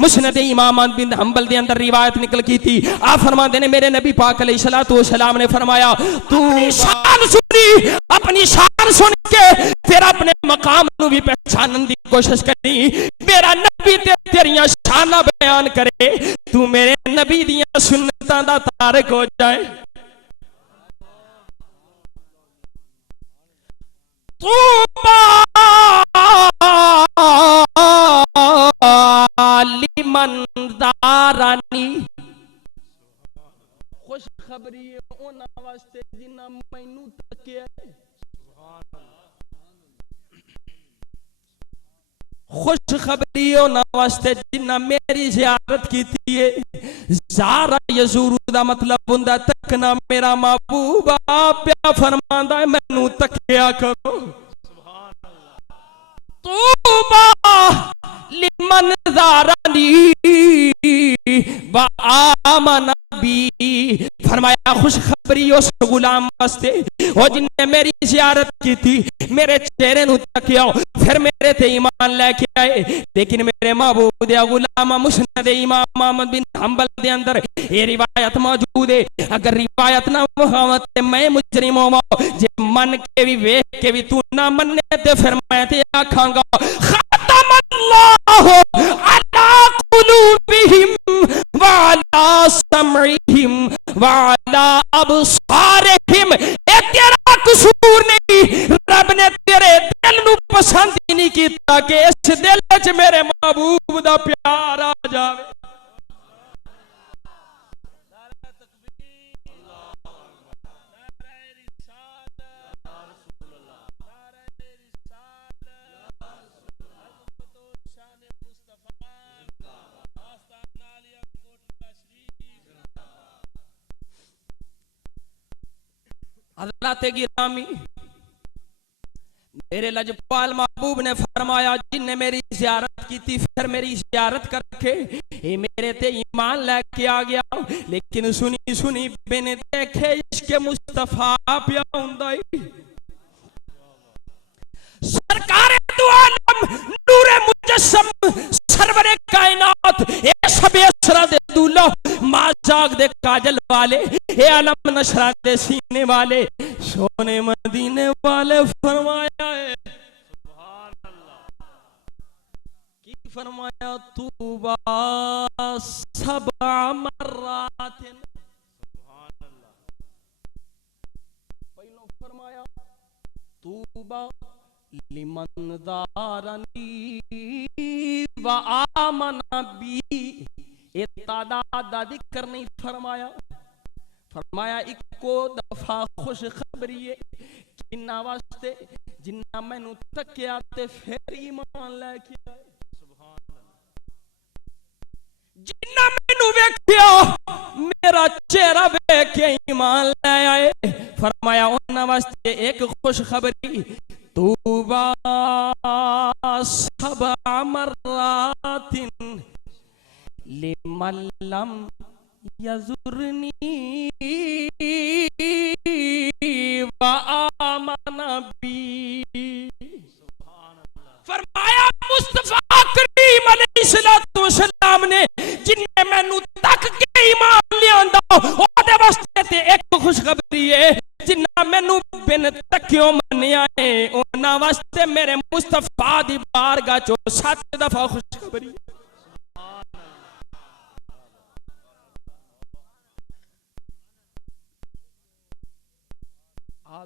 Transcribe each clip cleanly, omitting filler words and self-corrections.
मुस्नद इमाम अहमद बिन हंबल दे अंदर रिवायत निकल की थी। आप फरमाते ने मेरे नबी पाक अलैहिस्सलातु वस्सलाम ने फरमाया, तू शान सुनी, अपनी शान सुन के फिर अपने मकाम नू भी पहचानने की कोशिश करी। मेरा नबी तेरियां शाना बयान करे, तू मेरे नबी दियां सुन्नतां दा तारक हो जाए। लिमन दारानी, खुशखबरी उन्हां वास्ते जिन्हां मैनू तकिया, खुशखबरी उन्हां वास्ते जिन्हां मेरी ज़ियारत की थी है। ज़ारा यज़ूरु दा मतलब हुंदा तकना। मेरा महबूबा प्या फरमांदा है मैनू तकिया करो। तूबा लिमन ज़ारानी व आमना बी, फरमाया खुशखबरी उस गुलाम वास्ते वो जिन्हें मेरी ज़ियारत की थी, मेरे चेहरे नू तकिया, फिर मेरे ते ईमान लेके आए। लेकिन मेरे महबूब दे गुलाम मुस्नद इमाम अहमद बिन हंबल दे अंदर ये रिवायत मौजूद है। अगर रिवायत ना हो ते मैं मुजरिम होवा, जे मन के भी वेख के भी तू ना मन्ने ते फिर मैं ते आखांगा खतमल्लाहु अला कुलूबिहिम व अला समइहिम व अला अबसारिहिम। ए तेरा कसूर नहीं, रब ने तेरे दिल नू पसंद ही नहीं कीता कि इस दिल च मेरे महबूब दा प्यार आ जावे। हज़रत गिरामी मेरे लजपाल महबूब ने फरमाया, जिन्ने मेरी ज़ियारत की थी फिर मेरी ज़ियारत करके ये मेरे ते ईमान लेके आ गया। लेकिन सुनी सुनी बिन देखे इश्क मुस्तफा प्या हुंदा ही। सरकार दो आलम नूरे मुजस्सम सरवरे कायनात ए सबे असरा दे दूल्हा माजाग दे काजल वाले ए आलम नशरा दे सीने वाले सोने मदीने वाले फरमाया है। सुभान अल्लाह, की फरमाया तूबा सबा मर्रातिन। सुभान अल्लाह, पहलो फरमाया तूबा लिमन दारनी व आमना बी। ए तादाद दा जिक्र नहीं फरमाया, फरमाया इको दफा खुशखबरी है जिन्ना वास्ते जिन्ना मैनू तकिया ते फिर ईमान लेके आए। सुभान अल्लाह, जिन्ना मैनू वेखिया मेरा चेहरा वेख के ईमान ले आए। फरमाया उन्हां वास्ते एक खुशखबरी, तूबा सबा मर्रातिन लिमन लम यजुरनी व आमना बी। फरमाया मुस्तफा करीम अलैहिस्सलातु वस्सलाम ने जिन्ने मैनू तक के ईमान लियांदा ओदे वास्ते ते एक खुशखबरी है, जिन्ना मैनू बिन तकियो मन्निया है उन्हां वास्ते मेरे मुस्तफा दी बारगाह चो 7 दफा खुशखबरी।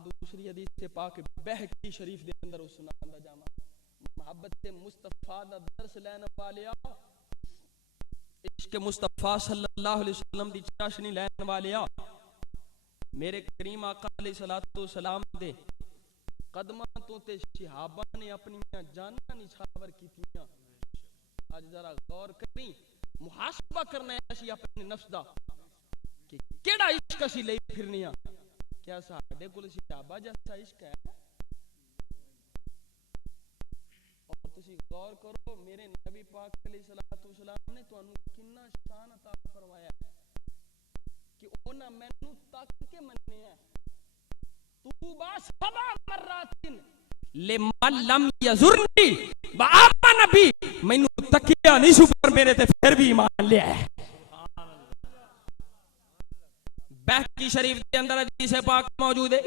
दूसरी हदीस से पाक बहकी शरीफ दे अंदर उस सुनांदा जामा मोहब्बत मुस्तफा दा दर्स लेने वाले इश्क मुस्तफा सल्लल्लाहु अलैहि वसल्लम दी चाशनी लेने वाले मेरे करीम आका अलैहिस्सलातु वस्सलाम दे कदमां तो ते सहाबा ने अपनी जानां निछावर कीतियां। आज जरा गौर करी, मुहासबा करना है अपने नफ्स दा कि केड़ा इश्क असी ले फिरनिया। क्या साडे कोल सहाबा जैसा इश्क है? और तुसी गौर करो मेरे नबी पाक अलैहिस्सलातु वस्सलाम ने तुहानू कितना शान अता फरमाया कि उन्हां मैनू तक के मन्निया। तूबा सबा मर्रातिन लिमन लम यजुरनी व आमना बी, मैनू तकिया नहीं सु पर मेरे ते फिर भी ईमान लिया है। बैकी शरीफ के अंदर हदीस पाक मौजूद है।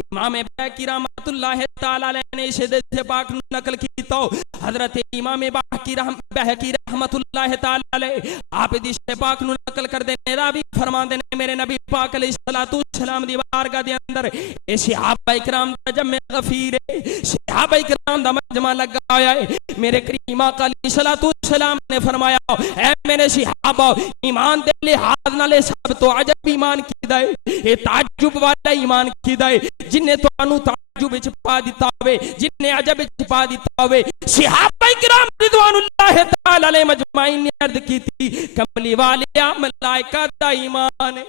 इमाम बैकी रहमतुल्लाह तआला अलैह ने इस हदीस पाक नकल की तो हजरत इमाम बैकी रहमतुल्लाह तआला अलैह आप हदीस पाक नकल कर देने रावी फरमाते ने मेरे नबी पाक अलैहिस्सलातु वस्सलाम दी बारगाह दे अंदर ए सहाबा इकराम दा जमे गफीर है, सहाबा इकराम दा मजमा लगा होया है। मेरे करीम आका अलैहिस्सलातु वस्सलाम ने फरमाया ऐ मेरे सहाबा ईमान दे लिहाज नाल सब तो अजब ईमान कीदा है, ये ताज्जुब वाला ईमान कीदा है जिन्ने तुहानू ताज्जुब विच पा दिता होवे, जिन्ने अजब विच पा दिता होवे। सहाबा इकराम रिदवानुल्लाह तआला अलैहि मजमाइन ने अर्ज कीती कमली वालिया मलाइका दा ईमान है,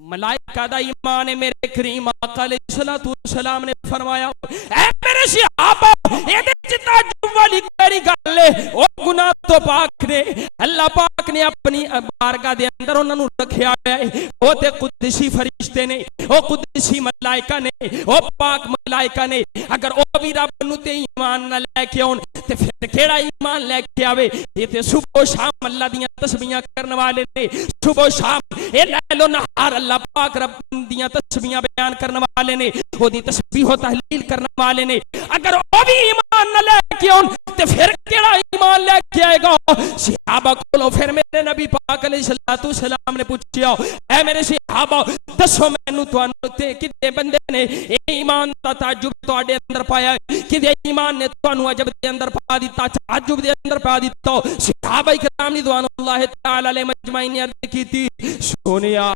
मलाइका दा ईमान है। मेरे करीम आका अलैहिस्सलातु वस्सलाम ने फरमाया ऐ मेरे सहाबा एदे च ताज्जुब वाली केड़ी गल है, ओ गुनाह तो पाक ने, अल्लाह पाक ने अपनी बारगाह दे अंदर उन्हां नू रखया है। ओ ते कुदसी फरिश्ते ने, ओ कुदसी मलाइका ने, ओ पाक मलाइका ने। अगर ओ भी रब नू ते ईमान ना लेके आउण ते फिर केड़ा ईमान लेके आवे। ये ते सुबह शाम अल्लाह दियां तस्बीहां करने वाले ने, सुबह शाम ए लैलो नहार अल्लाह पाक रब दियां तस्बीहां बयान करने वाले ने, ओदी तस्बीह व तहलील करने वाले ने। अगर ओ भी ईमान न लेके आउण ते फिर केड़ा ईमान लेके आएगा। सहाबा कोलों फिर मेरे नबी पाक अलैहिस्सलातु वस्सलाम ने पूछया ऐ मेरे सहाबा दसो मैनू तुहानू ते किते बंदे ने ए ईमान दा ताज्जुब तुहाडे अंदर पाया है, किते ईमान ने तुहानू अजब दे अंदर पा दिता, ताज्जुब दे अंदर पा दिता। सहाबा इकराम रिदवानुल्लाह तआला अलैहि मजमाइन ने अर्ज कीती सोनिया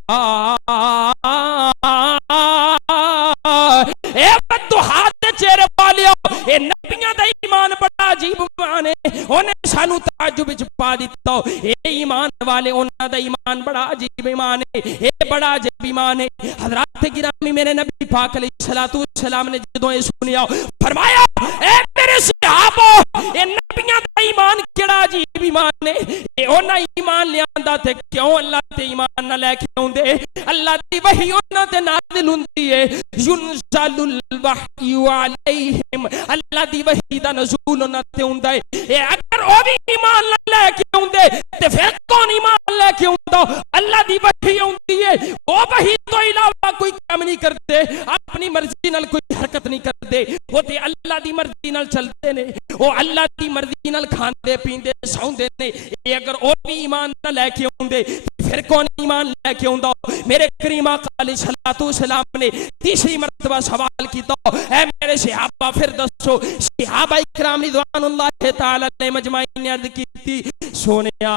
ए बददुहा दे चेहरे वालियो ए नबियां दा ईमान बड़ा अजीब ईमान है, ओने सानू ताज्जुब विच पा दिता। ए ईमान वाले उन्हां दा ईमान बड़ा अजीब ईमान है, ए बड़ा अजीब ईमान है। हजरत गिरामी मेरे नबी पाक अलैहिस्सलातु वस्सलाम ने जदों ए सुनिया फरमाया ए मेरे सहाबा ए नबियां दा ईमान केड़ा अजीब ईमान है, ए ओना ईमान लियांदा ते क्यों अल्लाह ते ईमान ना लेके आउंदे। अल्लाह दी वही उन्हां ते नाज़िल हुंदी है, युनज़लुल वहयु अलैहिम, अल्लाह दी वही दा नज़ूल उन्हां ते हुंदा है। ए अगर ओ भी ईमान ना लेके आउंदे ते फिर कौन ईमान लेके आउंदा। अल्लाह दी वही आउंदी है, ओ वही तो इलावा कोई काम नहीं करते, अपनी मर्जी नाल कोई हरकत नहीं करते, वो ते अल्लाह दी मर्जी नाल चलते ने, ओ अल्लाह दी मर्जी नाल खांदे पींदे सौंदे ने। ए अगर ओ भी ईमान ना लेके आउंदे फिर कौन ईमान लेके आउंदा। मेरे करीम आका अलैहिस्सलातु वस्सलाम ने तीसरी मर्तबा सवाल कीता ऐ मेरे सहाबा फिर दसो। सहाबा इकराम रिदवानुल्लाह तआला अलैहि मजमाइन ने अर्ज कीती सोनिया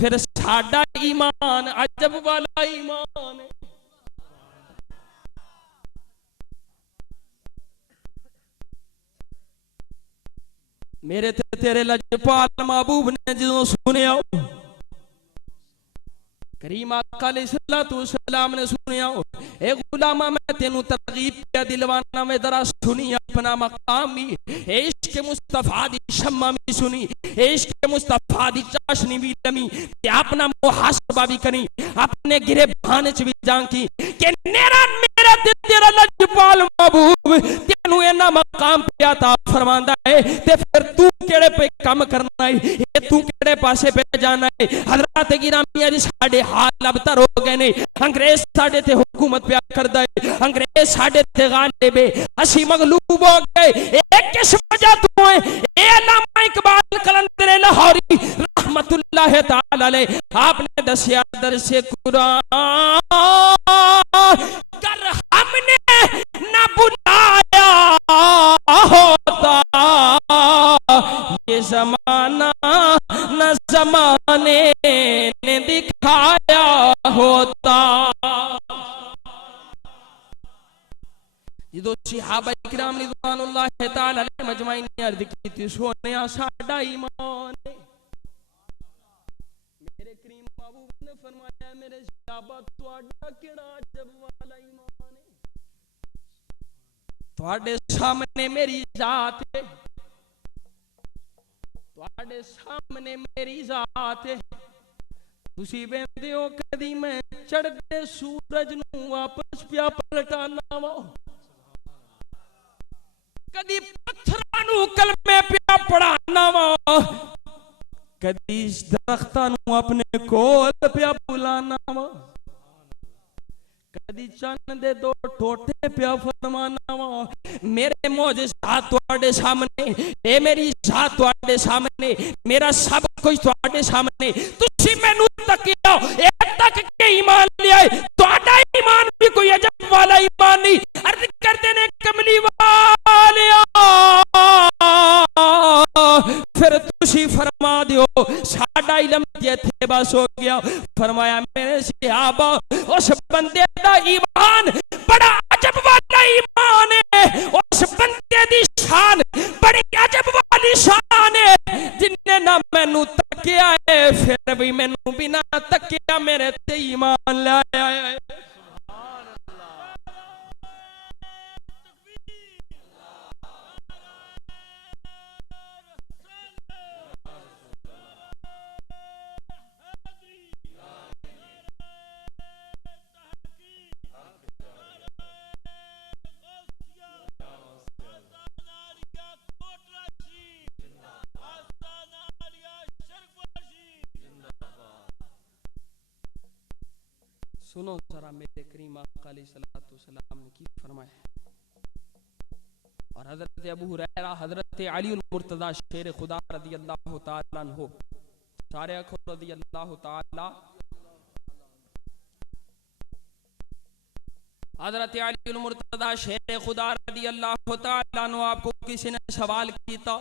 फिर साडा ईमान अजब वाला ईमान है। मेरे ते तेरे लजपाल महबूब ने जो सुनिया करीम आका अलैहिस्सलातु वस्सलाम ने सुनिया ए गुलामा मैं तेनू तरगीब पे दिलवाना में जरा सुनी अपना मकाम भी, इश्क मुस्तफा दी शम्मा भी सुनी, इश्क मुस्तफा दी चाशनी भी लमी ते अपना मुहासबा भी करी, अपने गिरे भाने च भी झांकी कि मेरा तेरा लजपाल महबूब तेनू इन्ना मकाम पे अता फरमांदा है ते फिर तू केड़े पे काम करना है, ये तू केड़े पासे पे जाना है। हजरत गिरामी अज साडे हाल अबतर हो गए ने, अंग्रेज साडे ते हुकूमत पे करदा है, अंग्रेज साडे ते गालिब है, असी मगलूब हो गए। एक किस वजह तो है ए अल्लामा इकबाल कलंदर लाहौरी रहमतुल्लाह तआला अलैह आपने दसिया दरसे कुरान कर हमने न बुलाया होता ये जमाना न जमाने ने दिखाया होता। जो सहाबा इकराम रिज़वानुल्लाह तआला अलैहि मजमाइन ने अर्ज की थी सोनिया साडा ईमान है। मेरे करीम महबूब ने फरमाया मेरे सहाबा तुहाडा केड़ा अजब वाला ईमान है। तुहाडे सामने मेरी जात है, तुहाडे सामने मेरी जात है, तुसी वेंदे हो कदी मैं चढ़दे सूरज नू वापस पिया पलटाना वा, कदी पत्थरां कलमे पिया पढ़ाना वा, कदी दरख्तां अपने कोल पिया बुलाना वा, कदी चन्न दे दो टोटे पिया फरमाना वा। मेरे मौजज़ात तुहाडे सामने, ए मेरी जात तुहाडे सामने, मेरा सब कुछ तुहाडे सामने, तुसी मैनू तकिया एक तक के ईमान लिया, तुहाडा ईमान भी कोई अजब वाला ईमान नहीं। अर्ज करते ने कमली वालिया, फिर तुसी फरमा दियो साडा इल्म जिथे बस हो गया। फरमाया मेरे सहाबा, उस बंदे दा ईमान बड़ा अजब वाला ईमान है, उस बंदे दी शान बड़ी अजब वाली शान है, जिन्ने ना मैनू तकिया है फिर भी मैनू बिना तकिया मेरे ते ईमान लाया है। सुनो जरा मेरे करीम आका अलैहिस्सलातु वस्सलाम ने की फरमाया। और हजरत अबू हुरैरा, हजरत अली उल मुर्तजा शेर खुदा रदियल्लाहु ताला अन्हु, सारे अखो रदियल्लाहु ताला, हजरत अली उल मुर्तजा शेर खुदा रदियल्लाहु ताला अन्हु, आपको किसी ने सवाल किया,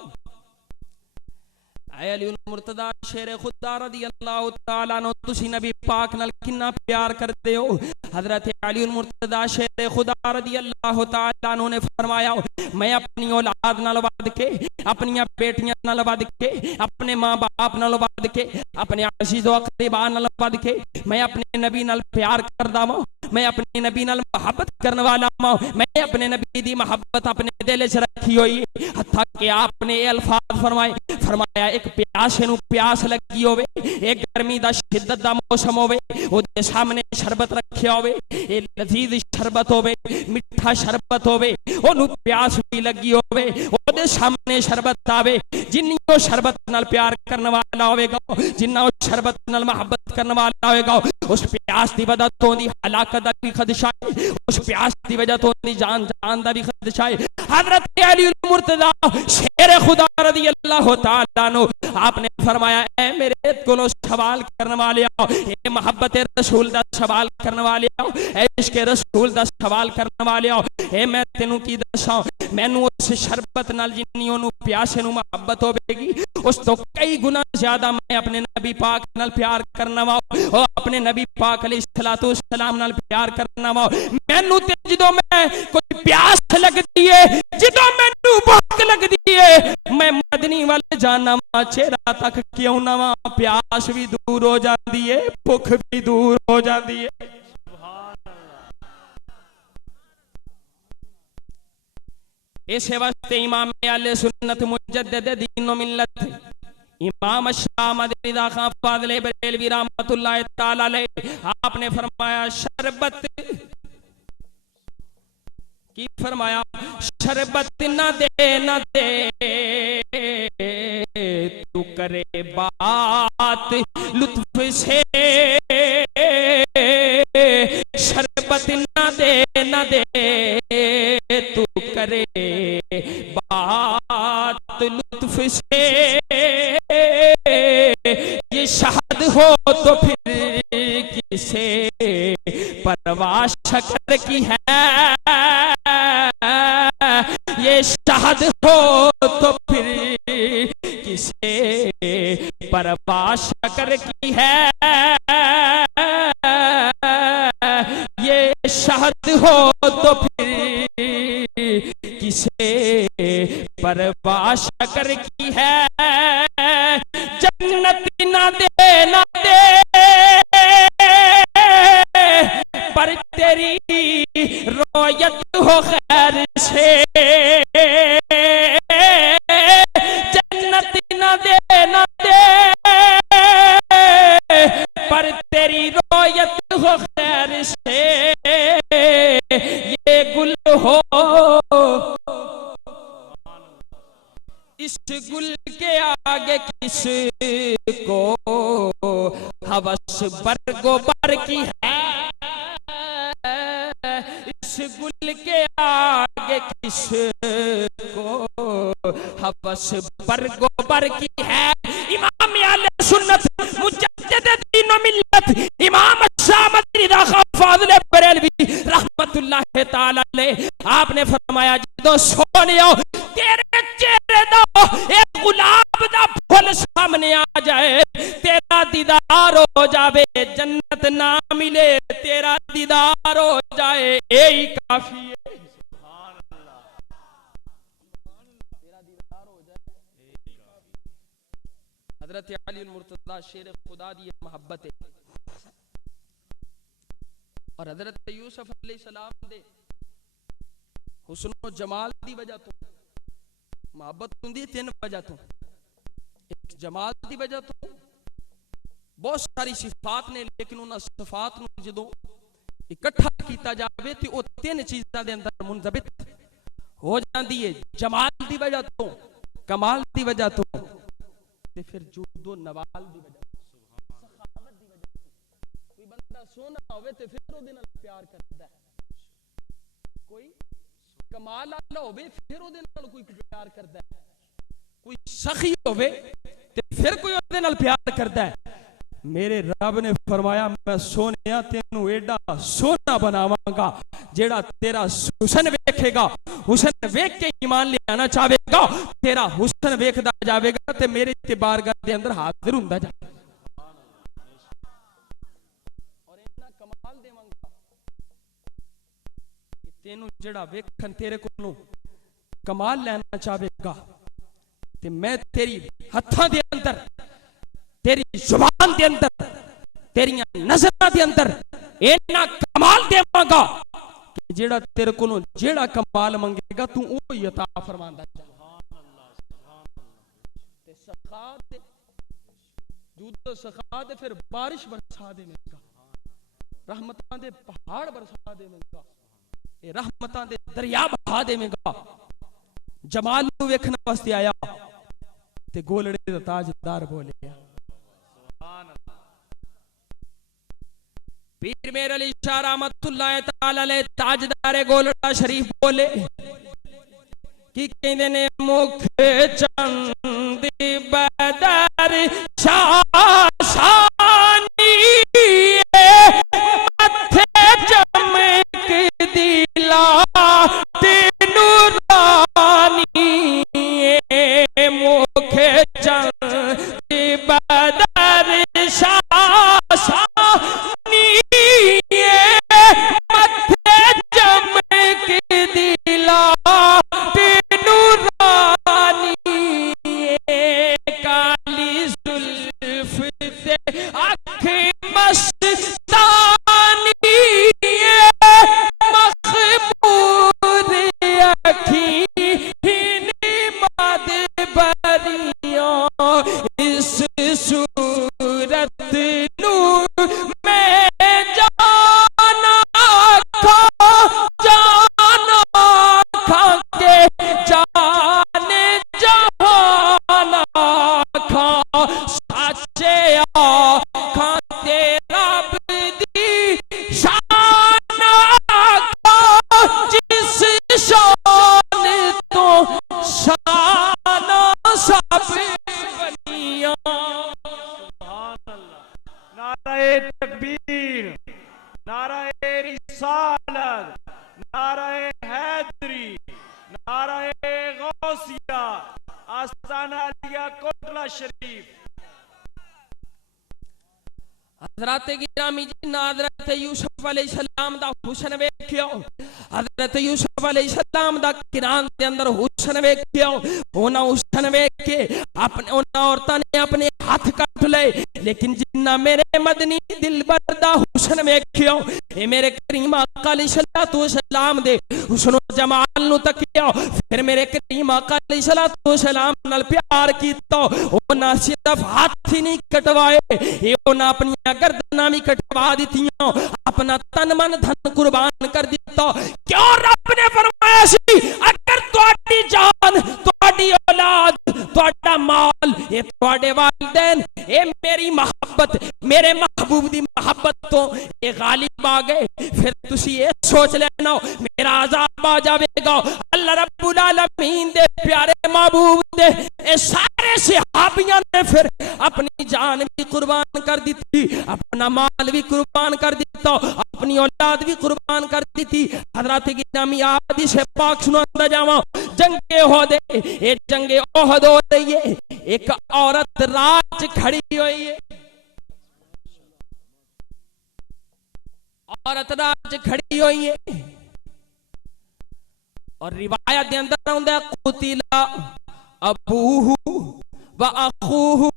अली उल मुर्तजा शेर खुदा रदियल्लाहु ताला अन्हु, तुसी नबी पाक नाल किन्ना प्यार करते हो। हजरत अली उल मुर्तजा शेर खुदा रदियल्लाहु ताला अन्हु ने फरमाया, मैं अपनी औलाद नाल वध के, अपनी बेटियां नाल वध के, अपने मां बाप नाल वध के, अपने अजीज़ो अक़रीबा नाल वध के मैं अपने नबी नाल प्यार करदा वां, मैं अपने नबी नाल मोहब्बत करने वाला वां, मैं अपने नबी दी मोहब्बत अपने दिल च रखी हुई है। हत्ता कि आपने अल्फाज फरमाए, फरमाया एक प्यासे नूं प्यास लगी होवे, एक गर्मी दा शिद्दत दा मौसम होवे, ओदे सामने शरबत रखिया होवे, ए लजीज शरबत होवे, मिठा शरबत होवे, ओनू प्यास भी लगी होवे, ओदे सामने शरबत आवे, जिन्नी ओ शरबत नाल प्यार करने वाला होवेगा, जिन्ना ओ शरबत नाल मोहब्बत करने वाला होवेगा, उस प्यास दी वजह तो दी हलाकत दा भी खदशा है, उस प्यास दी वजह तो दी जान दा भी खदशा है। हजरत अली उल मुर्तजा शेर खुदा रदियल्लाहु ताला अन्हु, आपने फरमाया ए मेरे कोलो सवाल करने वाले आओ, ए मोहब्बत रसूल दा सवाल करने वाले आओ, ए इश्क रसूल दा सवाल करने वाले आओ, ए मैं तेनू की दसां, मैनू उस शरबत नाल जिन्नी ओनू प्यासे नू मोहब्बत होवेगी, उस तो कई गुना ज्यादा मैं अपने नबी पाक नाल प्यार करना वा, ओ अपने नबी पाक अलैहिस्सलातु वस्सलाम नाल प्यार करना वा। मैनू ते जदों मैं कोई प्यास लगदी है, जदों मैनू भूख लगदी है, मैं मदनी वाले जाना वा, चेहरा तक क्यों ना वा, प्यास भी दूर हो जाती है, भूख भी दूर हो जाती है। इस वास्ते इमाम अहले सुन्नत मुजद्दिद दीन व मिल्लत इमाम शाह रिज़ा खां फाज़िल बरेलवी रहमतुल्लाह तआला अलैह, आपने फरमाया शरबत की, फरमाया शरबत ना दे तू करे बात लुत्फ से, शरबत ना दे तू करे बात लुत्फ से, ये शहद हो तो फिर किसे परवाह शक्कर की है, ये शहद हो तो फिर किसे परवाह शक्कर की है, ये शहद हो तो फिर किसे परवाह शक्कर की है, जन्नत ना दे पर तेरी रोयत हो खैर से, जन्नत ना दे पर तेरी रोयत हो खैर से, इस गुल के आगे किस को हवस बरगो बर की है, इस गुल के आगे किस को हवस बरगो बर की है। इमाम आले सुन्नत मुजद्दिद दीन व मिल्लत इमाम शाह मदनी रज़ा खां फाज़िल बरेलवी रहमतुल्लाह ताला अलैह आपने फरमाया जो सोनियो तेरे चेहरे दा एक गुलाब दा फुल सामने आ जाए, तेरा दीदार हो जावे, जन्नत ना मिले तेरा दीदार हो जाए, यही काफी है। हजरत अली मुर्तज़ा शेर खुदा दी मोहब्बत है और हजरत यूसुफ अलैहिस्सलाम दे हुस्न व जमाल दी वजह तो मोहब्बत हुंदी तीन वजह तो, एक जमाल दी वजह तो बहुत सारी सिफात ने, लेकिन उन्हां सिफात नूं जदों इकट्ठा कीता जावे ते ओ तीन चीज़ां दे अंदर मुंजबित हो जाती है। जमाल दी वजह तो, कमाल दी वजह तो, ते फिर जूदो नवाल दी वजह, सखावत दी वजह। कोई बंदा सोना होवे ते फिर ओदे नाल प्यार करदा है, कोई कमाल वाला होवे फिर ओदे नाल कोई प्यार करदा है, कोई सखी होवे ते फिर कोई ओदे नाल प्यार करदा है। मेरे रब ने फरमाया मैं सोनिया तेनू एडा सोना बनावांगा जेड़ा तेरा हुस्न वेखेगा, हुस्न वेख के ईमान ले आना चाहेगा, तेरा हुस्न वेखदा जावेगा ते मेरे ते बारगाह दे अंदर हाजिर हुंदा जाएगा और इतना कमाल देवांगा कि तेनू जेड़ा वेखन तेरे कोलों कमाल लेना चाहेगा ते मैं तेरी हत्थां दे अंदर, तेरी जुबान दे अंदर, तेरियां नजरां दे अंदर इतना कमाल देवांगा कि जेड़ा तेरे कोलों जेड़ा कमाल मंगेगा तू ओ ही अता फरमांदा जा। ते सखा दे जूदो सखा दे फिर बारिश बरसा देवेगा, रहमतां दे पहाड़ बरसा देवेगा, ए रहमतां दे दरिया बहा देवेगा। जमाल नूं वेखण वास्ते आया ते गोलड़े दा ताजदार बोलिया पीर मेर अली शाह रहमतुल्लाह ताला अलैह ताजदार गोलड़ा शरीफ बोले कि कहंदे ने मुख चंद बदर शाशानी मथे चमक दिला नूरानी, मुख चंद बदर शाशानी मथे चमक दिला नूरानी, काली जुल्फ से आँख मस्तानी, मखबूर अखीन मद बरिया, इस सूरत नूर में जाना खा के जाने जहाना खा, सच्चे आखा तेरा बदी शान खा, जिस शान तो शान सब बनिया। नाराए तकबीर, नाराए रिसालत, नाराए हैदरी, नाराए गौसिया, आस्ताना अलिया कोटला शरीफ। हजरत गिरामी जी ना हजरत यूसुफ अलैहिस्सलाम दा हुस्न वेखियो, हजरत यूसुफ अलैहिस्सलाम दा किरान दे अंदर हुस्न वेखियो, ओना हुस्न वेख के अपने उन औरतां ने अपने हाथ कट ले, लेकिन जिन्ना मेरे मदनी दिलबर दा हुस्न वेखियो, ए मेरे करीम आका अलैहिस्सलातु वस्सलाम दे हुस्न जमाल नु तकियो, फिर मेरे करीम आका अलैहिस्सलातु वस्सलाम नाल प्यार कीता। ओना सिर्फ हाथ ही नहीं कटवाए, ए ओना अपनी गर्दना भी कटवा दित्तियां, अपना तन मन धन कुर्बान कर दिता। क्यों रब ने फरमाया सी अगर तुहाडी जान तुहाडी औलाद ये तुहाडे वालिदैन ये मेरी मोहब्बत मेरे महबूब दी मोहब्बत तो ये गालिब आ गए फिर तुसी ये सोच लेना मेरा अजाब आ जाएगा। अल्लाह रब्बुल आलमीन दे प्यारे महबूब दे ये सारे सहाबियां ने फिर अपनी जान भी कुर्बान कर दी थी, अपना माल भी कुर्बान कर दिता, अपनी औलाद भी कुर्बान कर दी थी। हजरत गिरामी हदीस पाक सुनाता जावा जंगे ओहद ये जंगे ओहद हो रही है, एक औरत रात खड़ी हुई है, औरत रात खड़ी हुई है और रिवायत के अंदर आउंदा है कुतिला अबूहु व अखूहु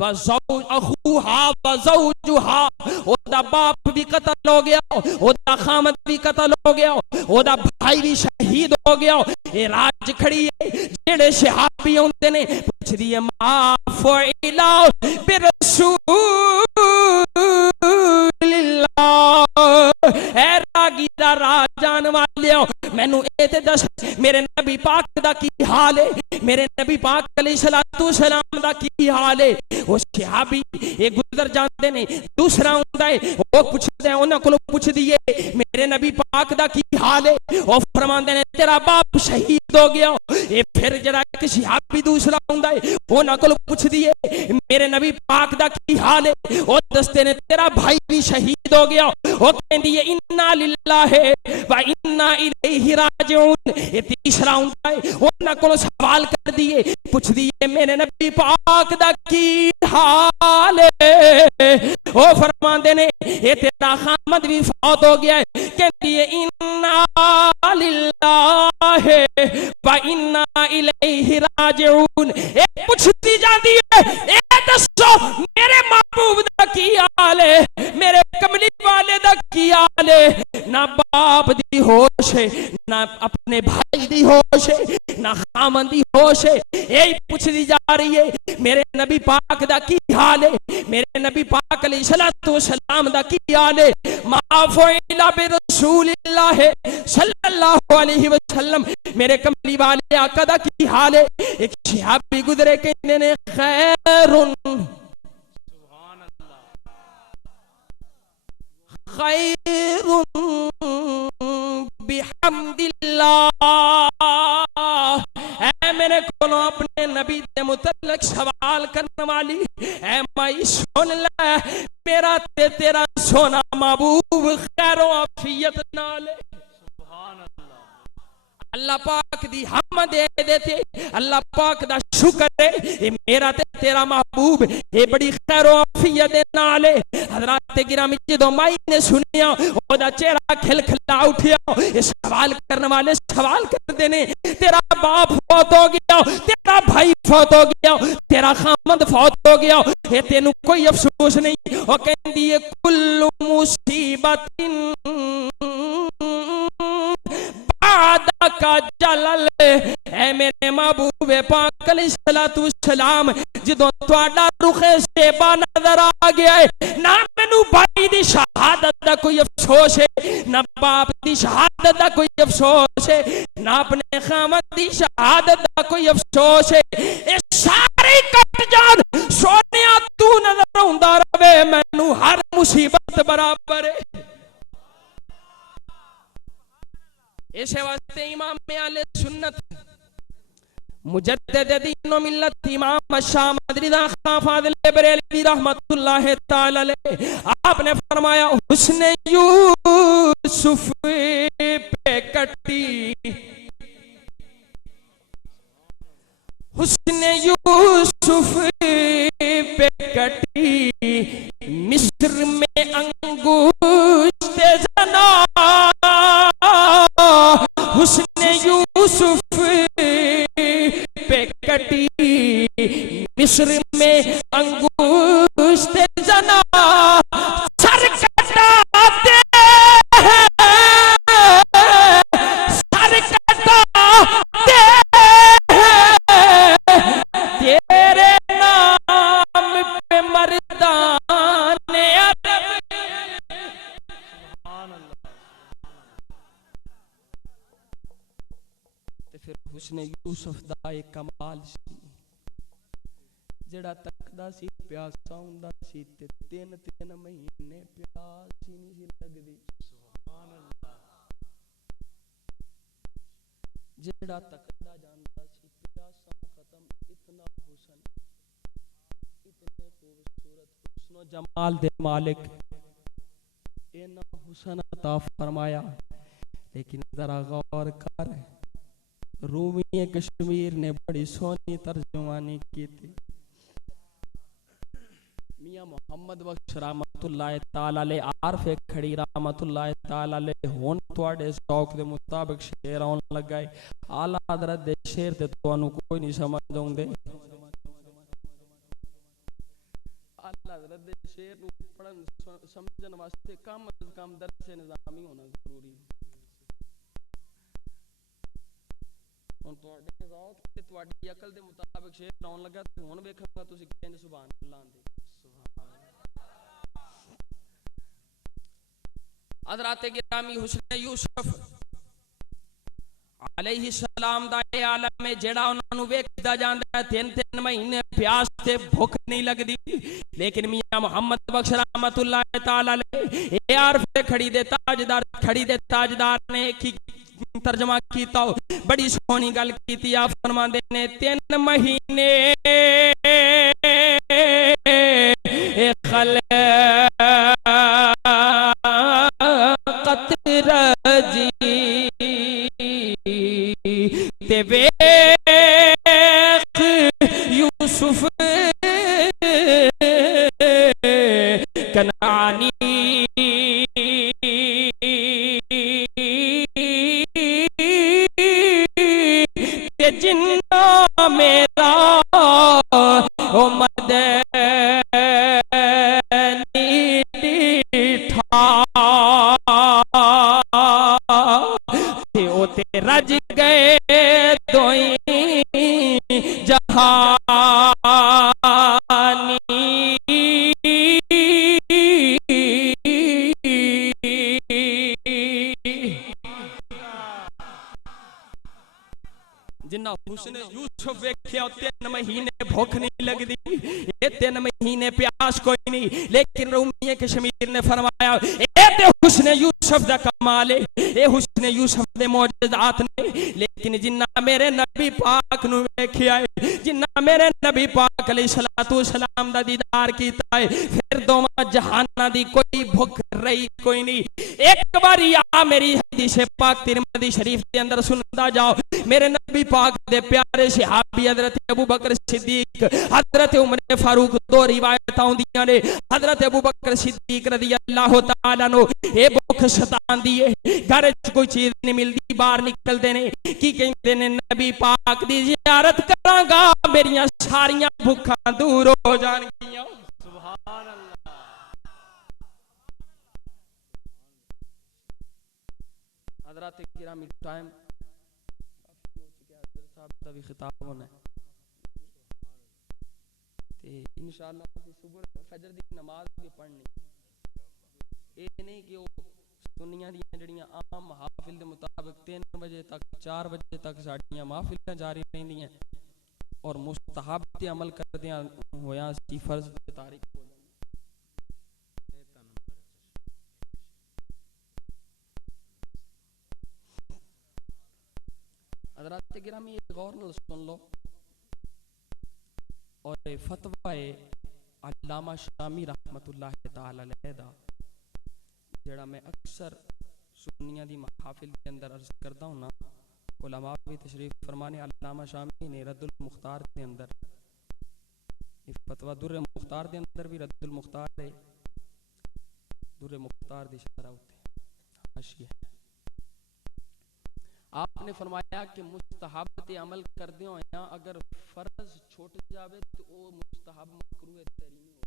व ज़ौज अखूहा व ज़ौजुहा, ओदा बाप भी कत्ल हो गया, ओदा खामद भी कत्ल हो गया, ओदा भाई भी शहीद हो गया। ये राज खड़ी है जेड़े सहाबी होंदे ने पुछदी है मा फइला बिरसूलिल्लाह, ए रागीरा राजान वालियो मैनू ए ते दस मेरे नबी पाक दा की हाल है, मेरे नबी पाक अलैहिस्सलातु सलाम दा की हाल है। वो सहाबी ये गुजर जाते ने, दूसरा हुंदा है वो पुछदे हैं उन्हां कोलों पुछ दिए मेरे नबी पाक दा की हाल है, वो फरमांदे ने तेरा बाप शहीद हो गया। ये फिर जरा एक सहाबी दूसरा हुंदा है उन्हां कोलों पुछ दिए मेरे नबी पाक दा की हाल है, वो दसते ने तेरा भाई भी शहीद हो गया। वो कहंदी है इन्ना लिल्लाहि व इन्ना इलैहि राजिऊन। ये तीसरा हुंदा है उन्हां कोलों सवाल कर दिए पुछ दिए मेरे नबी पाक दा की हाल है, वो फरमांदे ने ये तेरा खामद भी फौत हो गया है। कहती है इन्ना लिल्लाहि व इन्ना इलैहि राजिऊन। ये पूछती जाती है ए दसो मेरे महबूब दा की हाल है, मेरे कमली वाले दा की हाल है। ना बाप दी होश है, ना अपने भाई दी होश है, ना खामन दी होश है। यही पूछती जा रही है मेरे नबी पाक दा की हाल है, मेरे नबी पाक अलैहिस्सलातु वस्सलाम दा की हाल है। मा फइला बिरसूलिल्लाह सल्लल्लाहु अलैहि वसल्लम, मेरे कमली वाले आका दा की हाल है। एक सहाबी गुजरे कहने ने खैरुन खैरुन बिहम्दिल्लाह। ऐ मेरे को अपने नबी के मुतल्लिक सवाल करने वाली ऐ माई सुन ले, मेरा ते तेरा सोना महबूब खैरो आफियत नाल अल्लाह पाक दी हमद देते, अल्लाह पाक दा शुक्र है ये मेरा ते तेरा महबूब ये बड़ी खैरो आफियत नाल है। हजरत गिरामी जदों माई ने सुनिया ओदा चेहरा खिलखिला उठिया। ये सवाल करने वाले सवाल करते ने तेरा बाप फौत हो गया, तेरा भाई फौत हो गया, तेरा खामद फौत हो गया, ये तेनू कोई अफसोस नहीं। वो कहंदी है कुल्लु मुसीबतिन बादा का जलल। ऐ मेरे महबूब पाक अलैहिस्सलातु वस्सलाम जदों तुहाडा रुखे सेबा नजर आ गया है, ना मैनू भाई दी शहादत दा कोई अफसोस है, ना बाप दी शहादत दा कोई अफसोस है, ना अपने खामद दी शहादत दा कोई अफसोस है। ये सारे कट जान सोनिया तू नजर आउंदा रवे, मैनू हर मुसीबत बराबर है। इस वास्ते इमाम आले सुन्नत मुजद्दिद दीन व मिल्लत इमाम शाह रिज़ा खां फाज़िल बरेलवी रहमतुल्लाह तआला अलैह आपने फरमाया हुस्न यूसुफ पे कटी, हुस्न यूसुफ पे कटी, मिस्र में अंगूष्ठ जना, हुस्न यूसुफ पे कटी, मिस्र में अंगूष्ठ जना, सर कटाते हैं, सर कटाते हैं, तेरे नाम पे मर्दाने अरब। फिर हुस्न यूसुफ दा एक कमाल सी जेड़ा तकदा सी प्यासा हुंदा सी ते 3-3 महीने प्यास ही नहीं सी लगदी। सुभान अल्लाह। जेड़ा तकदा जांदा सी प्यासा खत्म। इतना हुस्न, इतने खूबसूरत हुस्नो जमाल दे मालिक इन्ना हुस्न अता फरमाया। लेकिन जरा गौर कर, रूमी कश्मीर ने बड़ी सोहनी तर्जुमानी की थी। मियां मोहम्मद बख्श रहमतुल्लाह ताला अलैह, आरफे खड़ी रहमतुल्लाह ताला अलैह, हुण तुहाडे शौक दे मुताबिक शेर आउण लगा है। आला हज़रत दे शेर ते तुहानू कोई नहीं समझ आउंदे। आला हज़रत दे शेर नू पढ़न समझन वास्ते कम अज कम दरसे निज़ामी होना जरूरी है। हुण तुहाडे ज़ौक़ ते तुहाडी अकल दे मुताबिक शेर आउण लगा ते हुण वेखोगा तुसीं किंज सुभान अल्लाह आंदे। हज़रत गिरामी हुस्न यूसुफ अलैहिस्सलाम दा ए आलम है जेड़ा उन्हां नू वेखदा जांदा है। 3-3 महीने प्यास ते भुख नहीं लगदी। लेकिन मियां मोहम्मद बख्श रहमतुल्लाह ताला अलैह, ए आरफे खड़ी दे ताजदार ने की तर्जमा कीता, बड़ी सोहनी गल कीती। आप फरमांदे ने 3 महीने खलकत रजी ते वेख यूसुफ कनानी ते जिन्ना मेरा ओ मदनी डीठा ते ओ ते रज गए दोई जहानी। जिन्ना हुस्न यूसुफ वेख्या 3 महीने भूख नहीं लगदी, ये 3 महीने प्यास कोई नहीं। लेकिन रूमी कश्मीर ने फरमाया ए ते हुस्न यूसुफ दा कमाल है, ए हुस्न यूसुफ दे मौजज़ात ने। लेकिन जिन्ना मेरे नबी पाक नु वेख्या है, जिन्ना मेरे नबी पाक अलैहिस्सलातु वस्सलाम दा दीदार कीता है, फिर दोवां जहानां दी कोई भूख रही कोई नहीं। एक बारी आ मेरी हदीस पाक तिरमिज़ी शरीफ के अंदर सुनदा जाओ। मेरे नबी पाक दे प्यारे सहाबी हजरत अबू बकर सिद्दीक, हजरत उमर फारूक, दो रिवायत आउंदियां ने। हजरत अबू बकर सिद्दीक रज़ी अल्लाह तआला नो ए भुख सतांदी है, घर च कोई चीज नहीं मिलदी, बाहर निकलदे ने की कहंदे ने नबी पाक दी ज़ियारत करांगा, मेरियां सारियां भुखां दूर हो जाणगियां। सुभान अल्लाह। हजरत गिरामी टाइम दा भी खिताब होना है ते इंशाअल्लाह असीं सुबह फजर दी नमाज भी पढ़नी। ये नहीं कि वो सुन्नियां दी जड़ियां आम महफिल दे मुताबिक 3 बजे तक 4 बजे तक साडियां महफिलां जारी रहंदियां और मुस्तहब ते अमल करदियां होया सी फर्ज ते तारीख हो जांदी। हज़रत गिरामी गौर नाल सुन लो और फतवा अल्लामा शामी रहमतुल्लाह ताला अलैह दा जेड़ा मैं अक्सर सुन्नियां दी महफिल के अंदर अर्ज करता हूं ना, उलमा भी तशरीफ फरमाने। अल्लामा शामी ने रद्दुल मुख्तार के अंदर फतवा दुर्र मुख्तार के अंदर भी रद्दुल मुख्तार है, दुर्र मुख्तार दी शरह उते हाशिया आपने फरमाया कि मुस्तहब ते अमल करदे होया अगर फर्ज छूट जावे तो वो मुस्तहब मकरूह तरीन हो।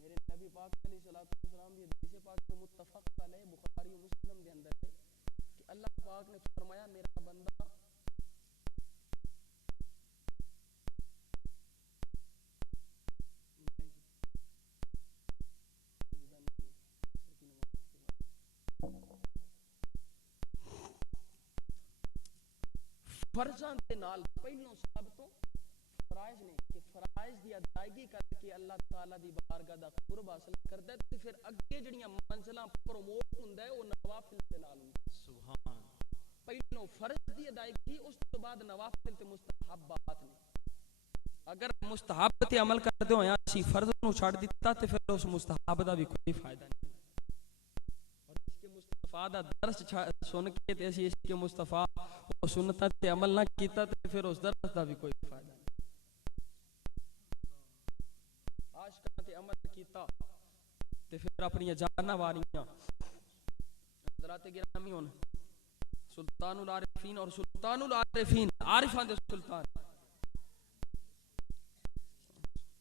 मेरे नबी पाक अलैहिस्सलातु वस्सलाम की हदीस पाक में मुत्तफक अलैह बुखारी और मुस्लिम के अंदर है कि अल्लाह पाक ने फरमाया मेरा बंदा फर्जां दे नाल पहलों सब तो फराइज ने कि फराइज दी अदायगी करके अल्लाह ताला दी बारगाह दा कुर्ब हासिल करदा है ते फिर अगे जड़ियां मंजिलां प्रमोट हुंदा है वो नवाफिल दे नाल हुंदा है। सुभान पहलों फर्ज दी अदायगी उस तो बाद नवाफिल ते मुस्तहब्बात ने। अगर मुस्तहब ते अमल करदे होया असी फर्ज नु छड़ दिता ते फिर उस मुस्तहब दा भी कोई फायदा नहीं। और इसके मुस्तफा दा दर्स सुन के ते असी इसके मुस्तफा और सुन्नतां ते अमल ना कीता ते फिर उस दर्स दा भी कोई फायदा नहीं। आशिकां ते अमल कीता ते फिर अपनी जाना वारियां हज़रात गिरामी होन सुल्तानुल आरिफीन और सुल्तानुल आरिफीन आरिफां दे सुल्तान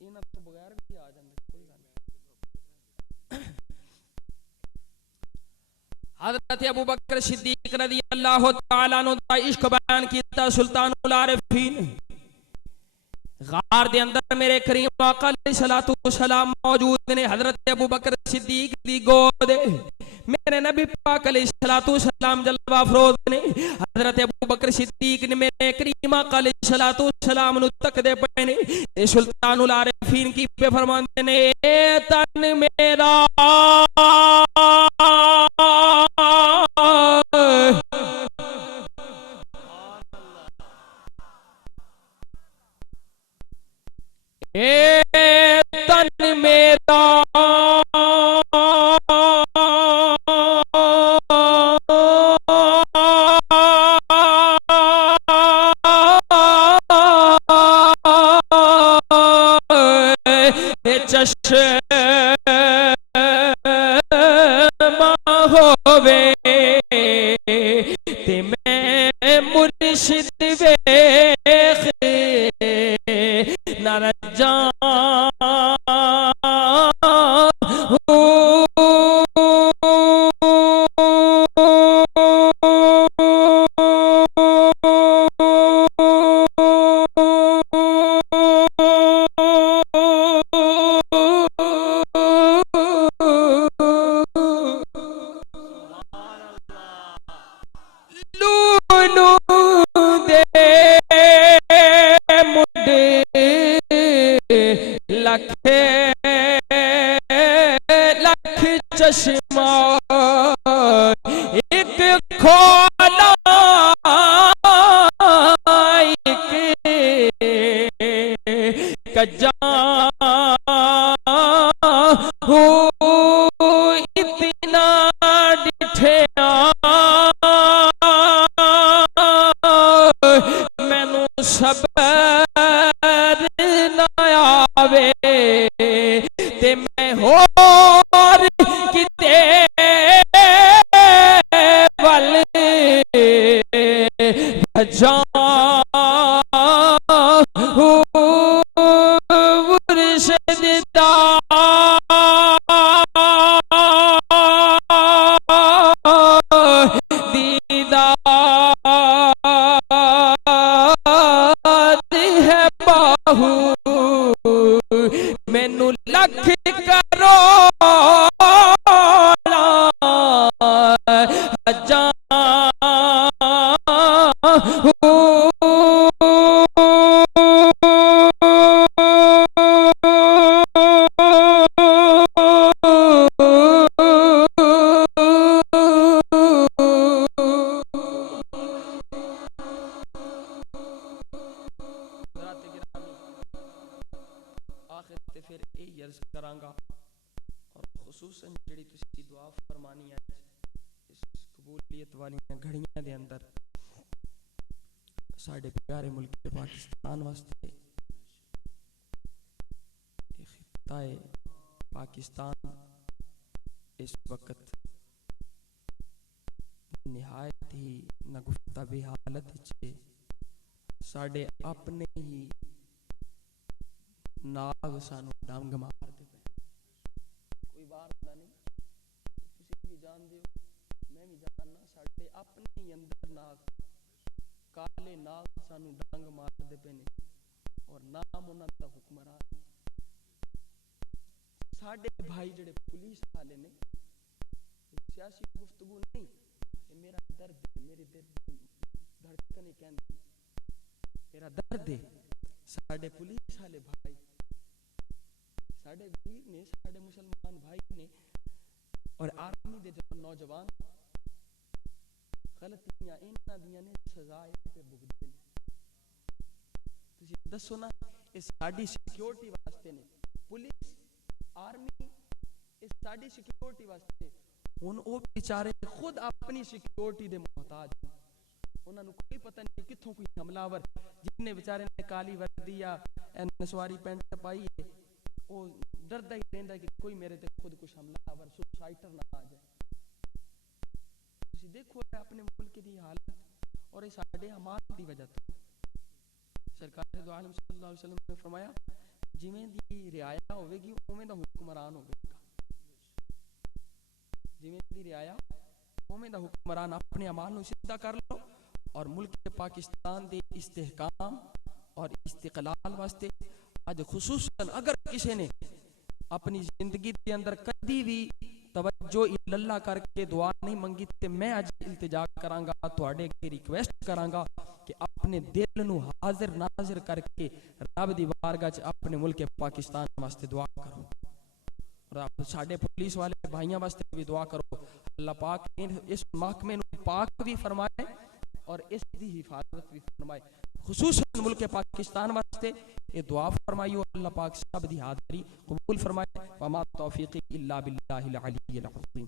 इन्हां तो बगैर भी आ जांदे कोई गल नहीं। हज़रत अबू बकर सिद्दीक रज़ी अल्लाह तआला अन्हु दा इश्क बयान कीता सुल्तानुल आरिफीन गार दे अंदर मेरे करीम आका अलैहिस्सलातु वस्सलाम मौजूद ने। हज़रत अबू बकर सिद्दीक दी गोद मेरे नबी पाक अलैहिस्सलातु वस्सलाम जलवा अफरोज ने। हज़रत अबू बकर सिद्दीक ने मेरे करीम आका अलैहिस्सलातु वस्सलाम नु तकदे पे ने ते सुल्तानुल आरिफीन की पे फरमांदे ने ए तन मेरा ए तन मेरा चश्मा होवे ते मैं मुर्शिद वेख न रजा चश्मा एक खोला एक कजा हो इतना डिठिया मैनू सबर ना आवे ते मैं होर किते वल भजा मुर्शिद दा है बाहू मैनू लख करो जा घड़ियां दे अंदर साढ़े प्यारे मुल्क पाकिस्तान वास्ते खिताए पाकिस्तान इस वक्त निहायत ही नगुफ्ता भी हालत च साढ़े अपने ही नाग सानू डंग मारते पे कोई बार नहीं तुसी भी जानते हो मैं भी जानना साढ़े अपने ही अंदर नाग काले नाग सानू डंग मारते पे ने और नाम उन्हां दा हुक्मरान साढ़े भाई जड़े पुलिस वाले ने सियासी गुफ्तगू नहीं ये मेरा दर्द है मेरी दिल धड़कन कहती मेरा दर्द है साढ़े पुलिस वाले भाई, साढ़े वीर ने, साढ़े मुसलमान भाई ने और आर्मी दे जो नौजवान गलतियां इन्हां दियां ने सजा पे भुगतदे ने। तुसी दसो ना, ये साडी सिक्योरिटी वास्ते ने, पुलिस आर्मी ये साडी सिक्योरिटी वास्ते। हुण ओ बेचारे खुद अपनी सिक्योरिटी दे मोहताज हैं, उन्हां नू कोई पता नहीं कित्थों कोई हमलावर जिन्ने बेचारे ने काली वर्दी या नसवारी पैंट पाई है, वो डरदा ही रहंदा कि कोई मेरे ते खुद कुछ हमलावर सुसाइटर ना आ जाए। तुसी देखो अपने मुल्क की हालत, और ये साडे अमाल दी वजह तो। सरकार दो आलम सल्लल्लाहु अलैहि वसल्लम ने फरमाया जिवें दी रियाया होवेगी उवें दा हुक्मरान होवेगा, जिवें दी रियाया उवें दा हुक्मरान। अपने अमाल नू सीधा कर लो और मुल्क पाकिस्तान दे इस्तेहकाम और इस्तिकलाल वास्ते अज खुसूसन अगर किसी ने अपनी जिंदगी के अंदर कभी भी तवज्जो इल्लल्लाह करके दुआ नहीं मंगी, तो मैं अज इल्तिजा करांगा, तुहाडे अगे रिक्वेस्ट करांगा कि अपने दिल नू हाजिर नाजिर करके रब दी बारगाह च अपने मुल्क पाकिस्तान वास्ते दुआ करो। और साडे पुलिस वाले भाइयों वास्ते भी दुआ करो, अल्लाह पाक इस महकमे नू पाक भी फरमाए और इसकी हिफाजत भी फरमाए। खुसूसन मुल्क पाकिस्तान वास्ते ये दुआ फरमाइयो, अल्लाह पाक सब दी हाज़िरी कबूल फरमाए। वमा तौफीक़ी इल्ला बिल्लाहिल अलिय्यिल अज़ीम।